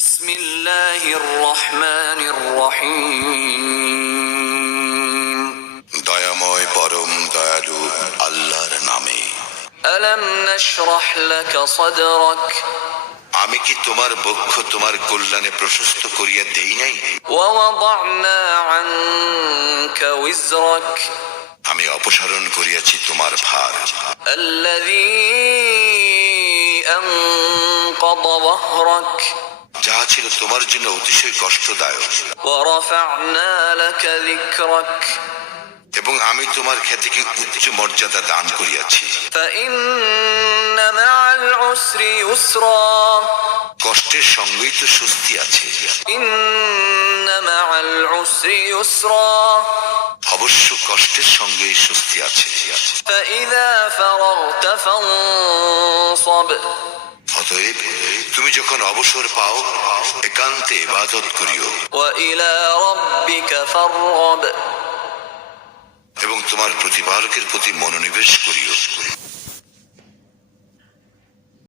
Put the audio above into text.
বিসমিল্লাহির রহমানির রহিম। দয়াময় পরম দয়ালু আল্লাহর নামে। আলাম নাশরাহ লাকা সাদরাক, আমি কি তোমার বক্ষ তোমার কল্যাণে প্রশস্ত করিয়া দেই নাই? ওয়া ওয়াদা'না আনকা ওয়িজরাক, আমি অপসারণ করিয়াছি তোমার ভার, আল্লাযী আনকাযা যাহরাক, যাহা ছিল তোমার জন্য অতিশয় কষ্টদায়ক, ওয়া রাফা'না লাকা যিকরাক, এবং আমি তোমার খ্যাতিকে উচ্চ মর্যাদা দান করিয়াছি। ফাইন্না মা'আল উসরি ইউসরা, কষ্টের সঙ্গেই তো স্বস্তি আছে। ইন্না মা'আল উসরি ইউসরা, অবশ্য কষ্টের সঙ্গেই স্বস্তি আছে। ফাইযা ফারাগতা ফানসাব, অতএব তুমি যখন অবসর পাও একান্তে ইবাদত করিও ওয়া ইলা রাব্বিকা ফারগাব, এবং তোমার প্রতিপালকের প্রতি মনোনিবেশ করিও।